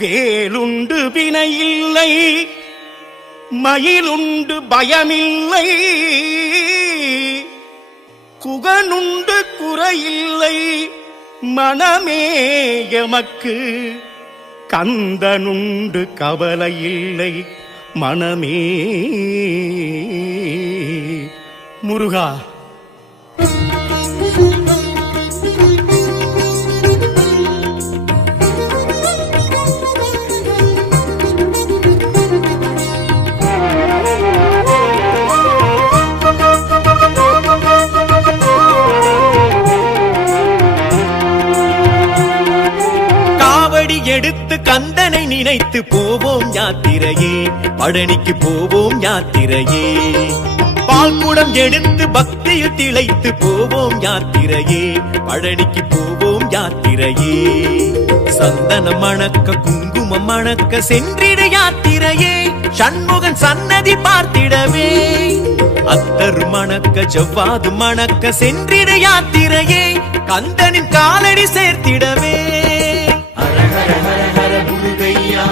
வேலுண்டு வினையில்லை, மயிலுண்டு பயமில்லை, குகனுண்டு குறையில்லை, மனமே எமக்கு கந்தனுண்டு கவலையில்லை, மனமே. முருகா, எடுத்து கந்தனை நினைத்து போவோம் யாத்திரையே, பழனிக்கு போவோம் யாத்திரையே. பால்குடம் எடுத்து பக்தியில் திளைத்து போவோம் யாத்திரையே, பழனிக்கு போவோம் யாத்திரையே. சந்தனம் மணக்க குங்குமம் மணக்க சென்றிட யாத்திரையே, சண்முகன் சன்னதி பார்த்திடவே. அத்தர் மணக்க ஜவ்வாது மணக்க சென்றிட யாத்திரையே, கந்தனின் காலடி சேர்த்திடவே. ஹர ஹர ஹர முருகையா,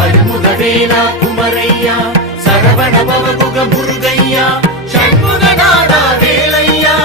அருமுகவேலா குமரையா, சரவண பவகுக முருகையா, சண்முகநாதா வேலையா.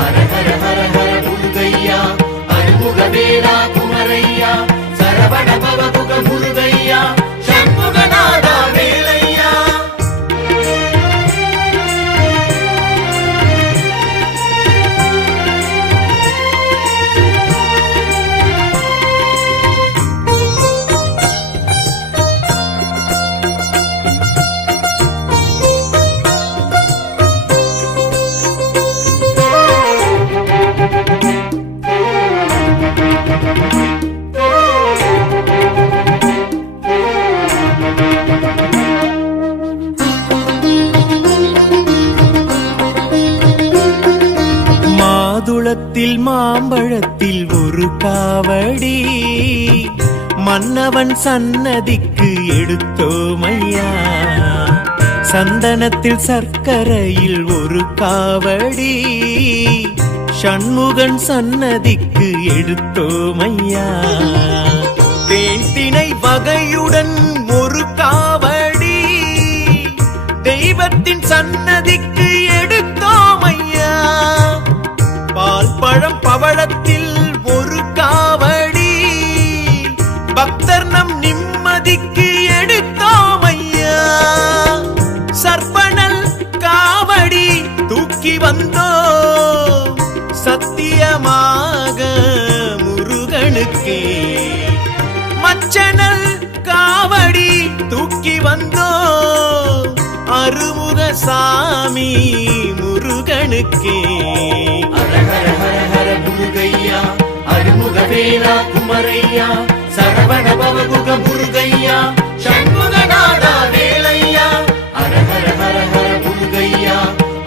ஹர ஹர ஹர ஹர முருகையா, அருமுகவேலா குமரையா, சரவண பவகுக முருகையா, சண்முகநாதா வேலையா. மாதுளத்தில் மாம்பழத்தில் ஒரு காவடி, மன்னவன் சன்னதிக்கு எடுத்தோமையா. சந்தனத்தில் சர்க்கரையில் ஒரு காவடி, சண்முகன் சன்னதிக்கு எடுத்தோமையா. தேன்தினை வகையுடன் ஒரு காவடி, தெய்வத்தின் சன்னதிக்கு எடுத்தோமையா. பால் பழம் பவளத்தில் ஒரு காவடி, பக்தர் நம் நிம்மதிக்கு எடுத்தோமையா. சர்ப்பணல் காவடி தூக்கி வந்தோம் சத்தியமாக முருகனுக்கே. மச்சனல் காவடி தூக்கி வந்தோம் அருமுக சாமி முருகனுக்கே. ஹர ஹர ஹர ஹர முருகையா, அருமுகவேலா குமரையா, சரவண பவகுக முருகையா, சண்முகநாதா வேலையா. ஹர ஹர ஹர ஹர முருகையா,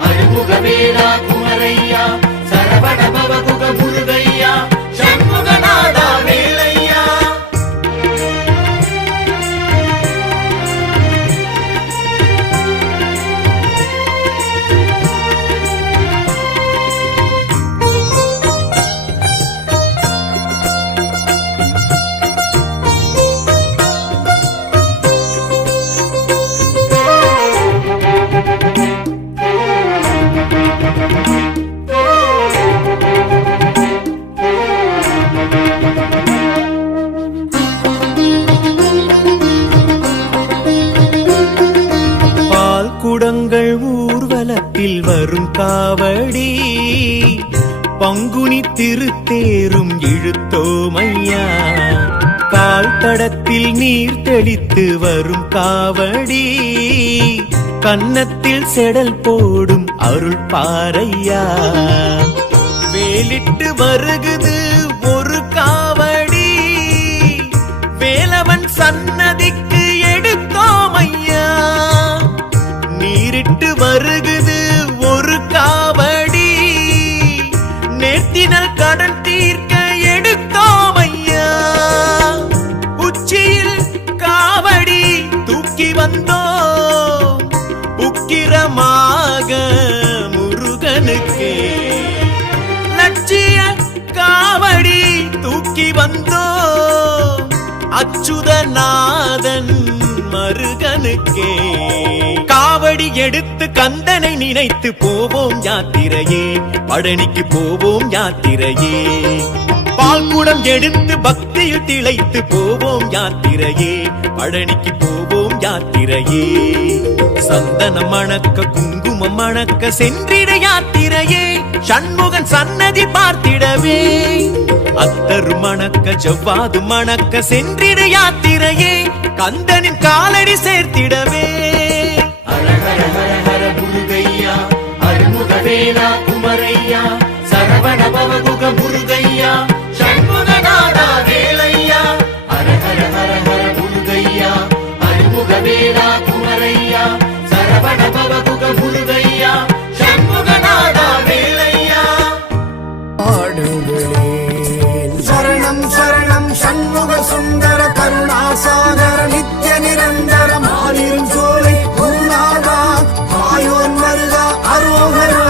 அருமுகவேலா குமரையா, சரவண பவகுக முருகையா, சண்முகநாதா வேலையா. குடங்கள் ஊர்வலத்தில் வரும் காவடி, பங்குனி திருத்தேரும் இழுத்தோமையா. கால் தடத்தில் நீர் தெளித்து வரும் காவடி, கன்னத்தில் செடல் போடும் அருள் பாறையா. வேலிட்டு வருகுது ஒரு காவடி, வேலவன் சன்னதிக்கு எடுத்தோமையா. நீரிட்டு வருகுது ஒரு காவடி, நேர்த்தினல் கடன் தீர்க்க எடுத்தோமையா. உச்சியில் காவடி தூக்கி வந்தோம் உக்கிரமாக முருகனுக்கே. லட்சிய காவடி தூக்கி வந்தோம் அச்சுதநாதன் மருகனுக்கே காவடி எடுத்து கந்தனை நினைத்து போவோம் யாத்திரையே, பழனிக்கு போவோம் யாத்திரையே. பால்குடம் எடுத்து பக்தியில் திளைத்து போவோம் யாத்திரையே, பழனிக்கு போவோம் யாத்திரையே. சந்தனம் மணக்க குங்குமம் மணக்க சென்றிட யாத்திரையே, சண்முகன் சன்னதி பார்த்திடவே. அத்தரு மணக்க ஜவ்வாது மணக்க சென்றிட யாத்திரையே, கந்தனின் காலடி சேர்த்திடவே. ஹர ஹர ஹர ஹர முருகையா, அருமுகவேலா குமரையா, சரவண பவகுக முருகையா, சண்முகநாதா வேலையா. ஹர ஹர ஹர ஹர முருகையா, அருமுகவேலா குமரையா, சரவண பவகுக முருகையா, சண்முகநாதா வேலையா. சரணம் சரணம் சண்முக சுந்தர கருணாசாகர நித்ய நிரந்தர மாலிரும் சோலை குருநாதா ஆயோன் வருகா அரோகரா.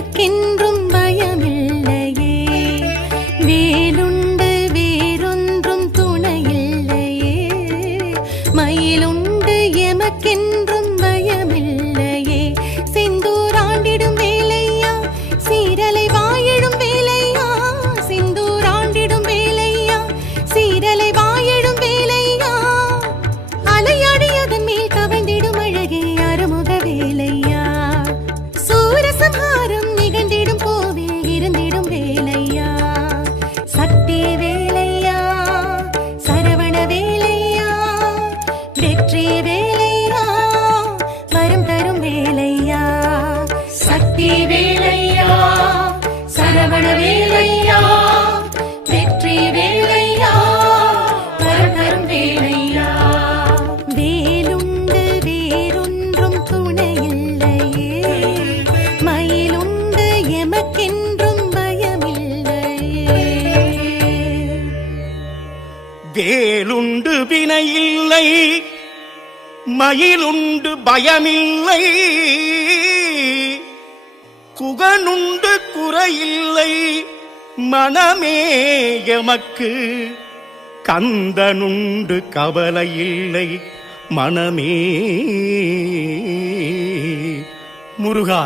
எமக்கென்றும் பயமில்லையே. வேலுண்டு வேறொன்றும் துணையில்லையே. மயிலுண்டு எமக்கென்றும் பயமில்லையே. செந்தூராண்டிடும் வேலையா சீரலை வாயிடும் வேலையா. செந்தூராண்டிடும் வேலையா சீரலை வாயிடும் வேலையா. அலையாடியதன் மேல் கவர்ந்திடும் அழகே அருமுக வேலையா. சூரசம்ஹாரம் நிகழ்ந்திடும் கோவில் இருந்திடும் வேலையா. சக்தி வேலையா சரவண வேலையா. வெற்றி வேலையா வரம் தரும் வேலையா. சக்தி வேலையா சரவண வேலையா. வெற்றி வேலையா வரம் தரும் வேலையா. வேலுண்டு வேறொன்றும் துணையில்லையே. மயிலுண்டு எமக்கென்றும் பயமில்லையே. வேலுண்டு வினையில்லை மயிலுண்டு பயமில்லை. குகனுண்டு குறையில்லை மனமே எமக்கு. கந்தனுண்டு கவலையில்லை மனமே. முருகா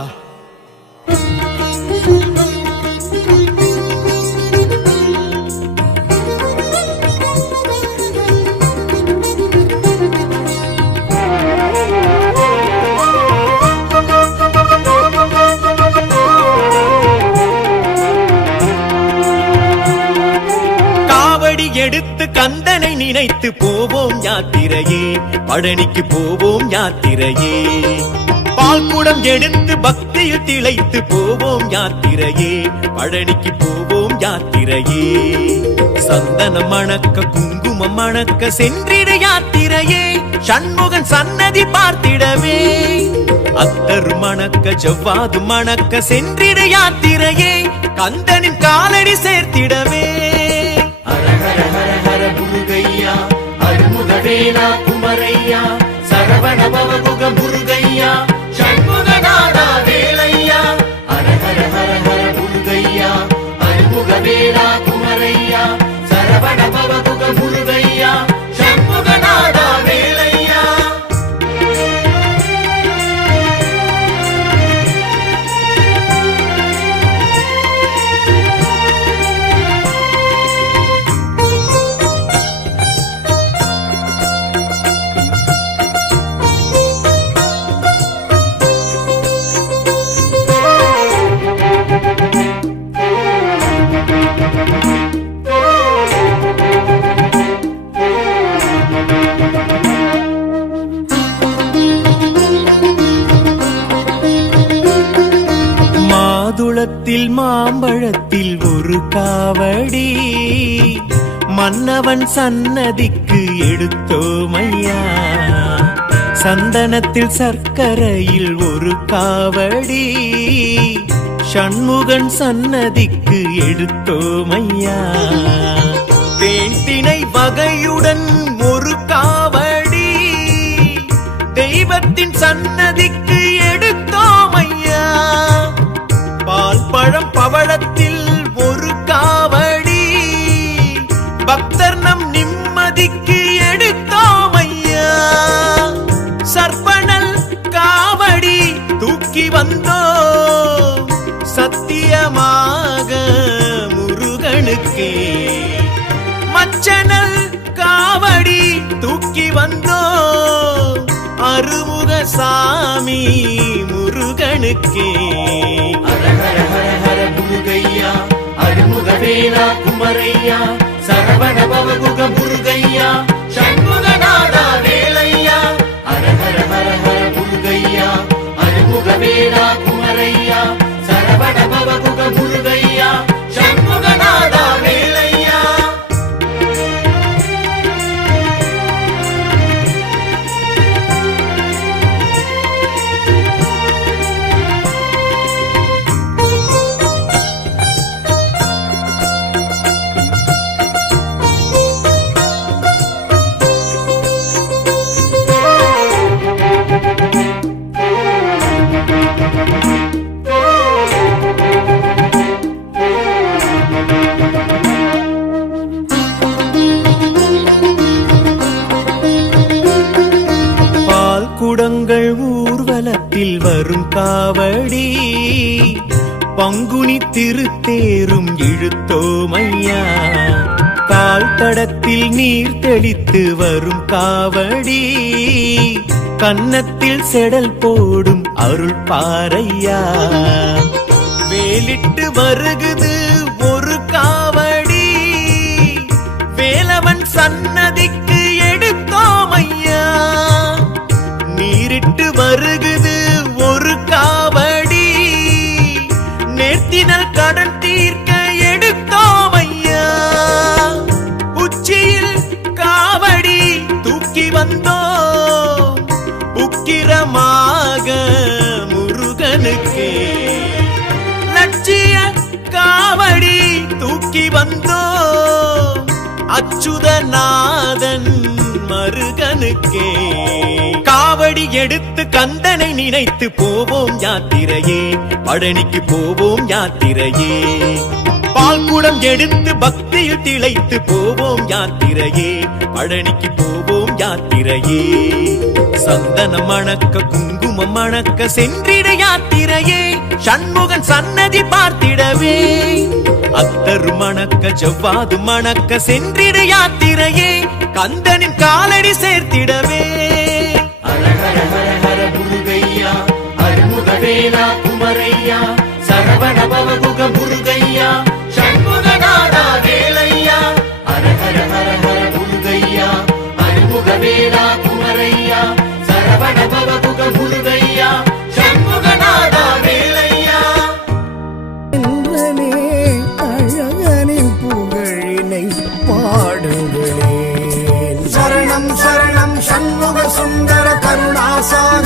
காவடி எடுத்து கந்தனை நினைத்து போவோம் யாத்திரையே. பழனிக்கு போவோம் யாத்திரையே. பால்குடம் எடுத்து பக்தியில் திளைத்து போவோம் யாத்திரையே. பழனிக்கு போவோம் யாத்திரையே. சந்தனம் மணக்க குங்குமம் மணக்க சென்றிட யாத்திரையே. சண்முகன் சன்னதி பார்த்திடவே. அத்தரு மணக்க செவ்வாது மணக்க சென்றிட யாத்திரையே. கந்தனின் காலடி சேர்த்திடவே. ஹர ஹர ஹர ஹர முருகையா அருமுகவேலா குமரையா. சரவண பவகுக முருகையா சண்முகநாதா வேலையா. ஹர ஹர ஹர ஹர முருகையா அருமுகவேலா குமரையா. சரவண பவகுக முருகையா சண்முகநாதா வேலையா. மாதுளத்தில் மாம்பழத்தில் ஒரு காவடி. மன்னவன் சன்னதிக்கு எடுத்தோமையா. சந்தனத்தில் சர்க்கரையில் ஒரு காவடி. சண்முகன் சன்னதிக்கு எடுத்தோமையா. தேன் திணை வகையுடன் ஒரு காவடி. தெய்வத்தின் சன்னதிக்கு எடுத்தோமையா. பால் பழம் பவளத்தில் ஒரு காவடி. பக்தர் நம் நிம்மதிக்கு எடுத்தோமையா. சர்ப்பணல் காவடி தூக்கி வந்தோம் சத்தியமாக முருகனுக்கே. மச்சனல் காவடி தூக்கி வந்தோம் அருமுக சாமி முருகனுக்கே. ஹர ஹர ஹர ஹர முருகையா அருமுகவேலா குமரையா. சரவண பவகுக முருகையா சண்முகநாதா வேலையா. ஹர ஹர ஹர ஹர முருகையா அருமுகவேலா குமரையா. சரவண பவகுக முருகையா சண்முகநாதா வேலையா. குடங்கள் ஊர்வலத்தில் வரும் காவடி பங்குனி திருத்தேரும் இழுத்தோமையா கால் தடத்தில் நீர் தெளித்து வரும் காவடி கன்னத்தில் செடல் போடும் அருள் பாரையா வேலிட்டு வருகுது ஒரு காவடி வேலவன் சன்னதிக்கு எடுத்தோமையா நீரிட்டு வருகுது ஒரு காவடி நேர்த்தினல் கடன் தீர்க்க எடுத்தோமையா உச்சியில் காவடி தூக்கி வந்தோம் உக்கிரமாக முருகனுக்கே லட்சிய காவடி தூக்கி வந்தோம் அச்சுதநாதன் மருகனுக்கே காவடி எடுத்து கந்தனை நினைத்து போவோம் யாத்திரையே பழனிக்கு போவோம் யாத்திரையே பால்குடம் எடுத்து பக்தியில் திளைத்து போவோம் யாத்திரையே பழனிக்கு போவோம் யாத்திரையே சந்தனம் மணக்க குங்குமம் மணக்க சென்றிட யாத்திரையே சண்முகன் சன்னதி பார்த்திடவே அத்தரு மணக்க ஜவ்வாது மணக்க சென்றிட யாத்திரையே கந்தனின் காலடி சேர்த்திடவே ஹர ஹர ஹர முருகையா அருமுகவேலா குமரையா சரவண பவகுக முருகையா சண்முகநாதா வேலையா ஹர ஹர ஹர ஹர முருகையா அருமுகவேலா குமரையா சரவண பவகுக முருகையா சண்முகநாதா வேலையா என்றனே அழகனின் புகழினை பாடுங்களே சரணம் சரணம் சண்முக சுந்தர கருணாசாகர